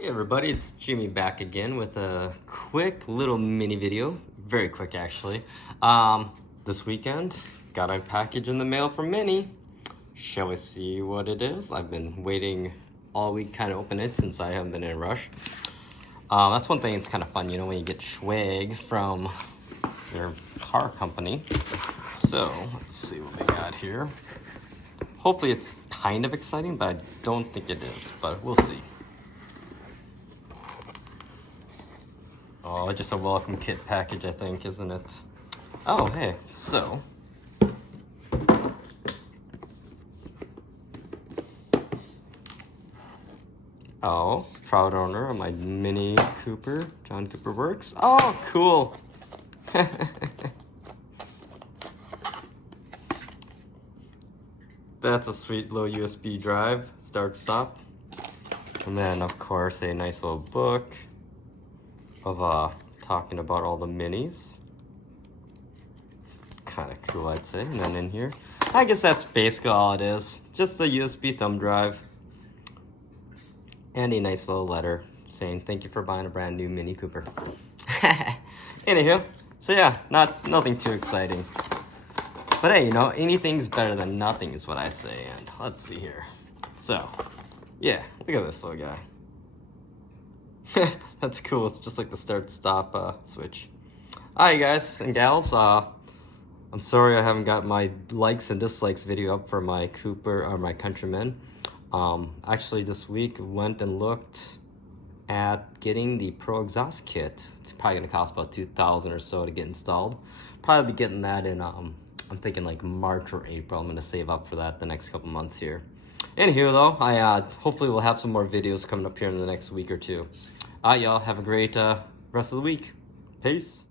Hey everybody, it's Jimmy back again with a quick little mini video. Very quick actually. This weekend, got a package in the mail from Minnie. Shall we see what it is? I've been waiting all week kind of open it since I haven't been in a rush. That's one thing that's kind of fun, you know, when you get Schwag from your car company. So, let's see what we got here. Hopefully it's kind of exciting, but I don't think it is, but we'll see. Oh, just a welcome kit package, I think, isn't it? Oh, hey, so. Oh, proud owner of my Mini Cooper, John Cooper Works. Oh, cool. That's a sweet little USB drive, start, stop. And then, of course, a nice little book of talking about all the minis. Kind of cool, I'd say. And then in here, I guess that's basically all it is. Just a USB thumb drive and a nice little letter saying thank you for buying a brand new Mini Cooper. Anywho, so yeah, nothing too exciting. But hey, you know, anything's better than nothing is what I say. And let's see here. So, yeah, look at this little guy. That's cool. It's just like the start-stop switch. Alright guys and gals, I'm sorry I haven't got my likes and dislikes video up for my Cooper or my Countryman. Actually this week went and looked at getting the Pro Exhaust Kit. It's probably gonna cost about $2,000 or so to get installed. Probably be getting that in I'm thinking like March or April. I'm gonna save up for that the next couple months here. Anywho though, I hopefully we'll have some more videos coming up here in the next week or two. Alright y'all, have a great rest of the week. Peace.